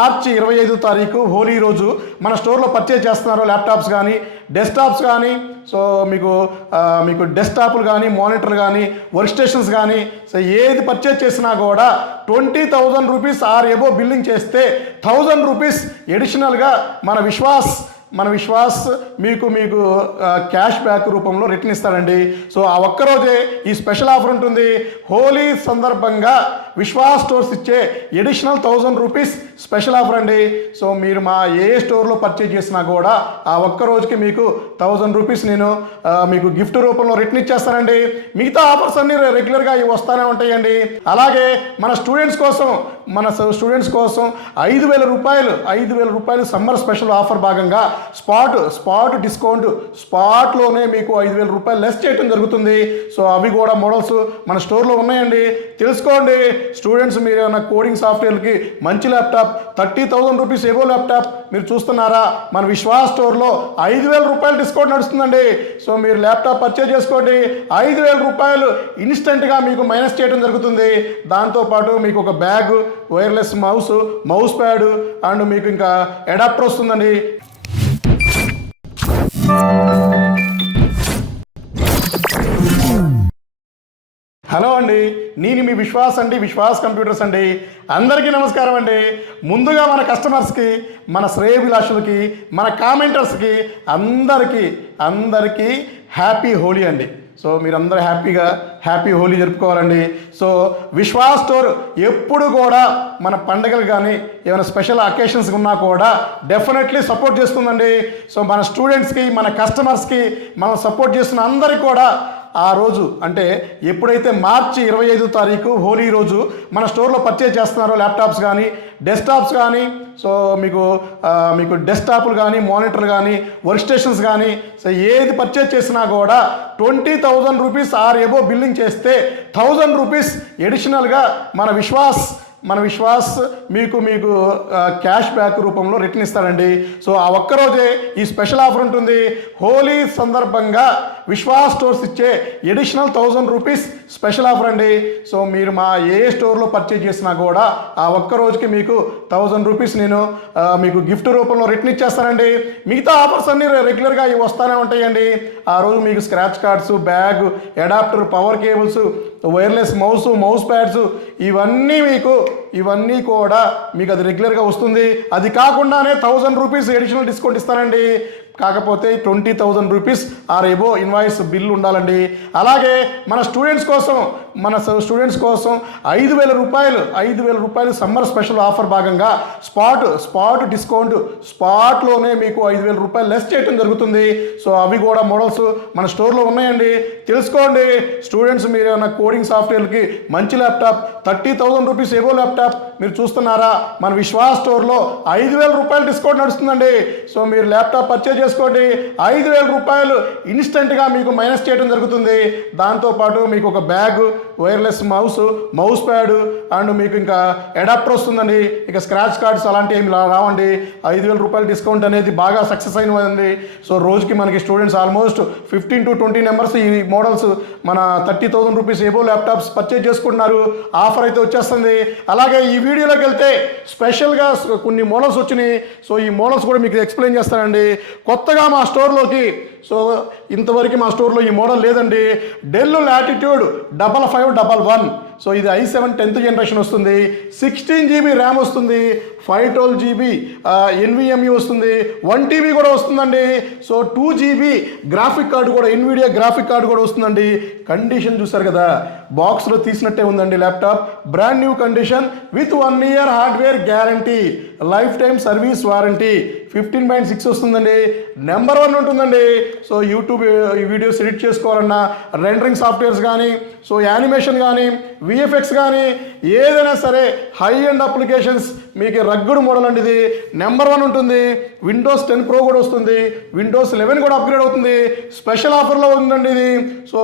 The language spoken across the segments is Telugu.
మార్చి 25 తారీఖు హోలీ రోజు మన స్టోర్లో పర్చేజ్ చేస్తున్నారు ల్యాప్టాప్స్ కానీ డెస్క్టాప్స్ కానీ మీకు డెస్క్టాప్లు కానీ మానిటర్లు కానీ వర్క్ స్టేషన్స్ కానీ సో ఏది పర్చేజ్ చేసినా కూడా 20,000 రూపీస్ ఆర్ ఎబో బిల్లింగ్ చేస్తే 1,000 రూపీస్ ఎడిషనల్గా మన విశ్వాస్ మీకు క్యాష్ బ్యాక్ రూపంలో రిటర్న్ ఇస్తాడండి. సో ఆ ఒక్కరోజే ఈ స్పెషల్ ఆఫర్ ఉంటుంది. హోలీ సందర్భంగా విశ్వాస్ స్టోర్స్ ఇచ్చే ఎడిషనల్ 1,000 రూపీస్ స్పెషల్ ఆఫర్ అండి. సో మీరు మా ఏ స్టోర్లో పర్చేజ్ చేసినా కూడా ఆ ఒక్క రోజుకి మీకు 1,000 రూపీస్ నేను మీకు గిఫ్ట్ రూపంలో రిటర్న్ ఇచ్చేస్తానండి. మిగతా ఆఫర్స్ అన్నీ రెగ్యులర్గా ఇవి వస్తూనే ఉంటాయండి. అలాగే మన స్టూడెంట్స్ కోసం 5,000 రూపాయలు సమ్మర్ స్పెషల్ ఆఫర్ భాగంగా స్పాట్ డిస్కౌంట్ స్పాట్లోనే మీకు 5,000 రూపాయలు లెస్ చేయడం జరుగుతుంది. సో అవి కూడా మోడల్స్ మన స్టోర్లో ఉన్నాయండి, తెలుసుకోండి. స్టూడెంట్స్ మీరు ఏమైనా కోడింగ్ సాఫ్ట్వేర్కి మంచి ల్యాప్టాప్ 30,000 రూపీస్ ఏవో ల్యాప్టాప్ మీరు చూస్తున్నారా, మన విశ్వాస్ స్టోర్లో 5,000 రూపాయలు డిస్కౌంట్ నడుస్తుందండి. సో మీరు ల్యాప్టాప్ పర్చేజ్ చేసుకోండి, 5,000 రూపాయలు ఇన్స్టెంట్గా మీకు మైనస్ చేయడం జరుగుతుంది. దాంతోపాటు మీకు ఒక bag, wireless mouse pad and మీకు ఇంకా అడాప్టర్ వస్తుందండి. హలో అండి, నేను మీ విశ్వాస్ కంప్యూటర్స్ అండి. అందరికీ నమస్కారం అండి. ముందుగా మన కస్టమర్స్కి, మన శ్రేయభిలాషులకి, మన కామెంటర్స్కి అందరికీ హ్యాపీ హోలీ అండి. సో మీరందరూ హ్యాపీ హోలీ జరుపుకోవాలండి. సో విశ్వాస్ స్టోర్ ఎప్పుడు కూడా మన పండుగలు కానీ ఏమైనా స్పెషల్ అకేషన్స్ ఉన్నా కూడా డెఫినెట్లీ సపోర్ట్ చేస్తుందండి. సో మన స్టూడెంట్స్కి, మన కస్టమర్స్కి మనం సపోర్ట్ చేస్తున్న అందరికీ కూడా ఆ రోజు అంటే ఎప్పుడైతే మార్చి 25 తారీఖు హోలీ రోజు మన స్టోర్లో పర్చేజ్ చేస్తున్నారో ల్యాప్టాప్స్ కానీ డెస్క్టాప్స్ కానీ సో మీకు డెస్క్టాప్లు కానీ మానిటర్లు కానీ వర్క్ స్టేషన్స్ కానీ సో ఏది పర్చేజ్ చేసినా కూడా 20,000 రూపీస్ ఆర్ ఎబో బిల్లింగ్ చేస్తే 1,000 రూపీస్ ఎడిషనల్గా మన విశ్వాస్ మీకు క్యాష్ బ్యాక్ రూపంలో రిటర్న్ ఇస్తాడండి. సో ఆ ఒక్కరోజే ఈ స్పెషల్ ఆఫర్ ఉంటుంది. హోలీ సందర్భంగా విశ్వాస్ స్టోర్స్ ఇచ్చే ఎడిషనల్ 1,000 రూపీస్ స్పెషల్ ఆఫర్ అండి. సో మీరు మా ఏ స్టోర్లో పర్చేజ్ చేసినా కూడా ఆ ఒక్క రోజుకి మీకు 1,000 రూపీస్ నేను మీకు గిఫ్ట్ రూపంలో రిటర్న్ ఇచ్చేస్తానండి. మిగతా ఆఫర్స్ అన్నీ రెగ్యులర్గా ఇవి వస్తూనే ఉంటాయండి. ఆ రోజు మీకు scratch cards, bag, adapter, power cables, wireless mouse pads ఇవన్నీ కూడా మీకు అది రెగ్యులర్గా వస్తుంది. అది కాకుండానే 1,000 రూపీస్ ఎడిషనల్ డిస్కౌంట్ ఇస్తానండి. కాకపోతే 20,000 rupees or above invoice bill ఉండాలండి. అలాగే మన స్టూడెంట్స్ కోసం 5,000 రూపాయలు సమ్మర్ స్పెషల్ ఆఫర్ భాగంగా స్పాట్ డిస్కౌంట్ స్పాట్లోనే మీకు 5,000 రూపాయలు లెస్ చేయడం జరుగుతుంది. సో అవి కూడా మోడల్స్ మన స్టోర్లో ఉన్నాయండి, తెలుసుకోండి. స్టూడెంట్స్ మీరు ఏమైనా కోడింగ్ సాఫ్ట్వేర్కి మంచి ల్యాప్టాప్ 30,000 రూపీస్ ఏవో ల్యాప్టాప్ మీరు చూస్తున్నారా, మన విశ్వాస్ స్టోర్లో 5,000 రూపాయలు డిస్కౌంట్ నడుస్తుందండి. సో మీరు ల్యాప్టాప్ పర్చేజ్ చేసుకోండి, 5,000 రూపాయలు ఇన్స్టెంట్గా మీకు మైనస్ చేయడం జరుగుతుంది. దాంతోపాటు మీకు ఒక bag, wireless mouse pad and మీకు ఇంకా అడాప్టర్ వస్తుందండి. ఇక స్క్రాచ్ కార్డ్స్ అలాంటివి ఏమి రావండి. 5,000 రూపాయల డిస్కౌంట్ అనేది బాగా సక్సెస్ అయినది. సో రోజుకి మనకి స్టూడెంట్స్ ఆల్మోస్ట్ 15 to 20 నెంబర్స్ ఈ మోడల్స్ మన 30,000 రూపీస్ ఏబో ల్యాప్టాప్స్ పర్చేజ్ చేసుకుంటున్నారు. ఆఫర్ అయితే వచ్చేస్తుంది. అలాగే ఈ వీడియోలోకి వెళ్తే స్పెషల్గా కొన్ని మోడల్స్ వచ్చినాయి. సో ఈ మోడల్స్ కూడా మీకు ఎక్స్ప్లెయిన్ చేస్తానండి. కొత్తగా మా స్టోర్లోకి ఇంతవరకు మా స్టోర్లో ఈ మోడల్ లేదండి. Del latitude 5511. సో ఇది i7 10th జనరేషన్ వస్తుంది. 16 GB ర్యామ్ వస్తుంది, 512 GB NVMe వస్తుంది, 1 TB కూడా వస్తుందండి. సో 2 GB గ్రాఫిక్ కార్డు కూడా, NVIDIA గ్రాఫిక్ కార్డు కూడా వస్తుందండి. కండిషన్ చూసారు కదా, బాక్స్లో తీసినట్టే ఉందండి laptop. Brand new condition with 1 year hardware guarantee, life time service warranty, 15.6 వస్తుందండి. నెంబర్ 1 ఉంటుందండి. సో యూట్యూబ్ వీడియోస్ ఎడిట్ చేసుకోవాలన్నా, రెండరింగ్ సాఫ్ట్వేర్స్ కానీ, సో యానిమేషన్ కానీ, VFX కానీ ఏదైనా సరే హై అండ్ అప్లికేషన్స్ మీకు రగ్గుడు మోడల్ అండి. ఇది నెంబర్ 1 ఉంటుంది. విండోస్ 10 Pro కూడా వస్తుంది, విండోస్ 11 కూడా అప్గ్రేడ్ అవుతుంది. స్పెషల్ ఆఫర్లో ఉందండి ఇది. సో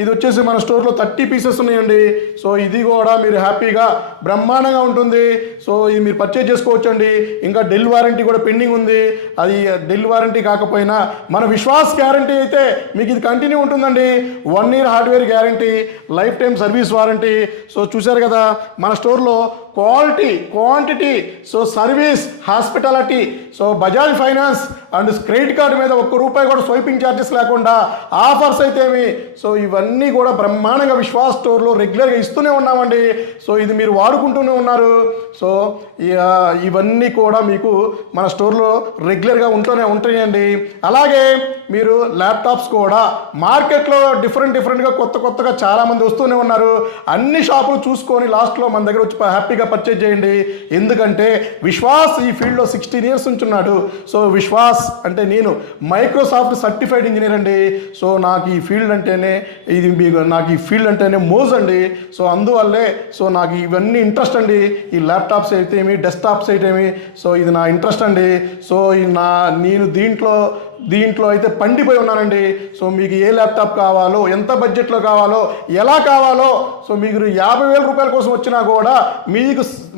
ఇది వచ్చేసి మన స్టోర్లో 30 పీసెస్ ఉన్నాయండి. సో ఇది కూడా మీరు హ్యాపీగా బ్రహ్మాండంగా ఉంటుంది. సో ఇది మీరు పర్చేజ్ చేసుకోవచ్చండి. ఇంకా డెల్ వారంటీ కూడా పెండింగ్ ఉంది. అది డెల్ వారంటీ కాకపోయినా మన విశ్వాస్ గ్యారంటీ అయితే మీకు ఇది కంటిన్యూ ఉంటుందండి. 1 year hardware guarantee, life time service warranty. So చూశారు కదా, మన స్టోర్లో quality, quantity, so service, hospitality, so Bajaj finance and credit card మీద ₹1 కూడా స్వైపింగ్ ఛార్జెస్ లేకుండా ఆఫర్స్ అయితేమి, సో ఇవన్నీ కూడా బ్రహ్మాండంగా విశ్వాస్ స్టోర్లో రెగ్యులర్గా ఇస్తూనే ఉన్నామండి. సో ఇది మీరు వాడుకుంటూనే ఉన్నారు. సో ఇవన్నీ కూడా మీకు మన స్టోర్లో రెగ్యులర్గా ఉంటాయండి. అలాగే మీరు ల్యాప్టాప్స్ కూడా మార్కెట్లో డిఫరెంట్గా కొత్తగా చాలామంది వస్తూనే ఉన్నారు. అన్ని షాపులు చూసుకొని లాస్ట్లో మన దగ్గర వచ్చి హ్యాపీగా పర్చేజ్ చేయండి. ఎందుకంటే విశ్వాస్ ఈ ఫీల్డ్లో 16 years నుంచి ఉన్నాడు. సో విశ్వాస్ అంటే నేను మైక్రోసాఫ్ట్ సర్టిఫైడ్ ఇంజనీర్ అండి. సో నాకు ఈ ఫీల్డ్ అంటేనే మోజ్ అండి. సో అందువల్లే సో నాకు ఇవన్నీ ఇంట్రెస్ట్ అండి. ఈ ల్యాప్టాప్స్ అయితేమి, డెస్క్టాప్స్ అయితేమి, సో ఇది నా ఇంట్రెస్ట్ అండి. సో నేను దీంట్లో అయితే పండిపోయి ఉన్నానండి. సో మీకు ఏ ల్యాప్టాప్ కావాలో, ఎంత బడ్జెట్లో కావాలో, ఎలా కావాలో, సో మీకు ₹50,000 కోసం వచ్చినా కూడా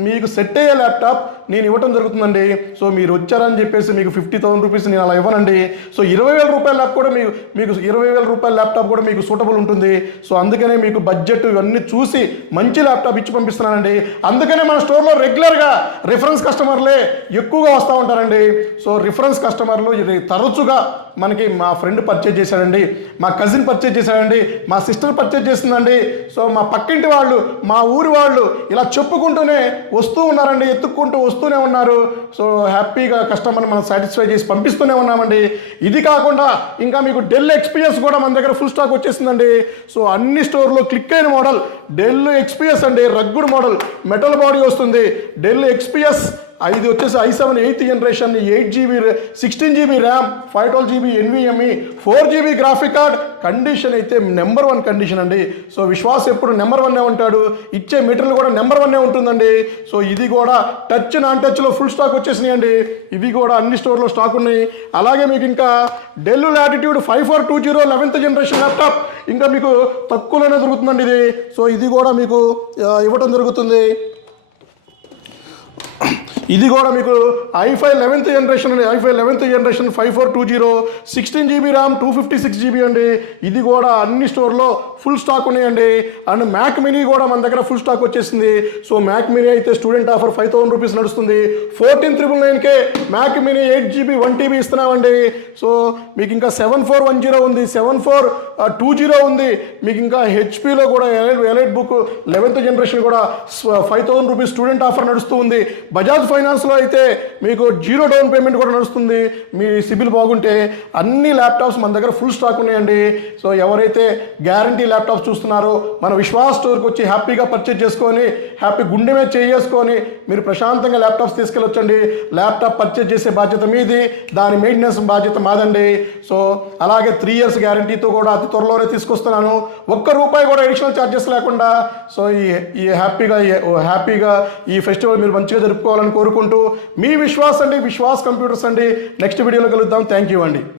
మీకు సెట్ అయ్యే ల్యాప్టాప్ నేను ఇవ్వటం జరుగుతుందండి. సో మీరు వచ్చారని చెప్పేసి మీకు ₹50,000 నేను అలా ఇవ్వనండి. సో ₹20,000 ల్యాప్ కూడా మీకు ₹20,000 ల్యాప్టాప్ కూడా మీకు సూటబుల్ ఉంటుంది. సో అందుకనే మీకు బడ్జెట్ ఇవన్నీ చూసి మంచి ల్యాప్టాప్ ఇచ్చి పంపిస్తున్నానండి. అందుకనే మన స్టోర్లో రెగ్యులర్గా రిఫరెన్స్ కస్టమర్లే ఎక్కువగా వస్తూ ఉంటారండి. సో రిఫరెన్స్ కస్టమర్లు ఇది తరచుగా మనకి మా ఫ్రెండ్ పర్చేజ్ చేశాడండి, మా కజిన్ పర్చేజ్ చేశాడండి, మా సిస్టర్ పర్చేజ్ చేస్తుందండి, సో మా పక్కింటి వాళ్ళు, మా ఊరి వాళ్ళు ఇలా చెప్పుకుంటూనే వస్తూ ఉన్నారండి, ఎత్తుక్కుంటూ వస్తూనే ఉన్నారు. సో హ్యాపీగా కస్టమర్ని మనం సాటిస్ఫై చేసి పంపిస్తూనే ఉన్నామండి. ఇది కాకుండా ఇంకా మీకు డెల్ XPS కూడా మన దగ్గర ఫుల్ స్టాక్ వచ్చేసిందండి. సో అన్ని స్టోర్లో క్లిక్ అయిన మోడల్ డెల్ XPS అండి. రగ్గుడ్ మోడల్, మెటల్ బాడీ వస్తుంది. డెల్ XPS ఇది వచ్చేసి i7 8th generation, 8GB 16GB RAM, 512GB NVMe, 4GB graphic card. Condition అయితే నెంబర్ 1 కండిషన్ అండి. సో విశ్వాస్ ఎప్పుడు నెంబర్ 1 ఉంటాడు. ఇచ్చే మెటీరియల్ కూడా నెంబర్ 1 ఉంటుందండి. సో ఇది కూడా టచ్, నాన్ టచ్లో ఫుల్ స్టాక్ వచ్చేసినాయి అండి. ఇవి కూడా అన్ని స్టోర్లో స్టాక్ ఉన్నాయి. అలాగే మీకు ఇంకా del latitude 5420 11th generation laptop ఇంకా మీకు తక్కువలోనే దొరుకుతుందండి ఇది. సో ఇది కూడా మీకు ఇవ్వటం జరుగుతుంది. ఇది కూడా మీకు i5 11th generation అండి. i5 11th generation 5420 16GB RAM 256GB అండి. ఇది కూడా అన్ని స్టోర్లో ఫుల్ స్టాక్ ఉన్నాయండి. అండ్ మ్యాక్ మినీ కూడా మన దగ్గర ఫుల్ స్టాక్ వచ్చేసింది. సో మ్యాక్ మినీ అయితే స్టూడెంట్ ఆఫర్ ₹5,000 నడుస్తుంది. 14,999కే మ్యాక్ మినీ 8GB 1TB ఇస్తున్నామండి. సో మీకు ఇంకా 7410 ఉంది, 7420 ఉంది. మీకు ఇంకా హెచ్పిలో కూడా ఎలైట్ బుక్ 11th generation కూడా ₹5,000 స్టూడెంట్ ఆఫర్ నడుస్తూ ఉంది. బజాజ్ ఫైనాన్స్లో అయితే మీకు 0 డౌన్ పేమెంట్ కూడా నడుస్తుంది. మీ సిబిల్ బాగుంటే అన్ని ల్యాప్టాప్స్ మన దగ్గర ఫుల్ స్టాక్ ఉన్నాయండి. సో ఎవరైతే గ్యారంటీ ల్యాప్టాప్స్ చూస్తున్నారో మన విశ్వాస్ స్టోర్కి వచ్చి హ్యాపీగా పర్చేజ్ చేసుకొని హ్యాపీ గుండె మీద చేసుకొని మీరు ప్రశాంతంగా ల్యాప్టాప్స్ తీసుకెళ్ళొచ్చండి. ల్యాప్టాప్ పర్చేజ్ చేసే బాధ్యత మీది, దాని మెయింటెనెన్స్ బాధ్యత మాదండి. సో అలాగే 3 years గ్యారంటీతో కూడా అతి త్వరలోనే తీసుకొస్తున్నాను. ₹1 కూడా అడిషనల్ ఛార్జెస్ లేకుండా. సో ఈ హ్యాపీగా ఈ ఫెస్టివల్ మీరు మంచిగా జరుపుకోవాలని కోరుకుంటూ మీ విశ్వాస్ అండి, విశ్వాస్ కంప్యూటర్స్ అండి. నెక్స్ట్ వీడియోలో కలుద్దాం. థ్యాంక్ యూ అండి.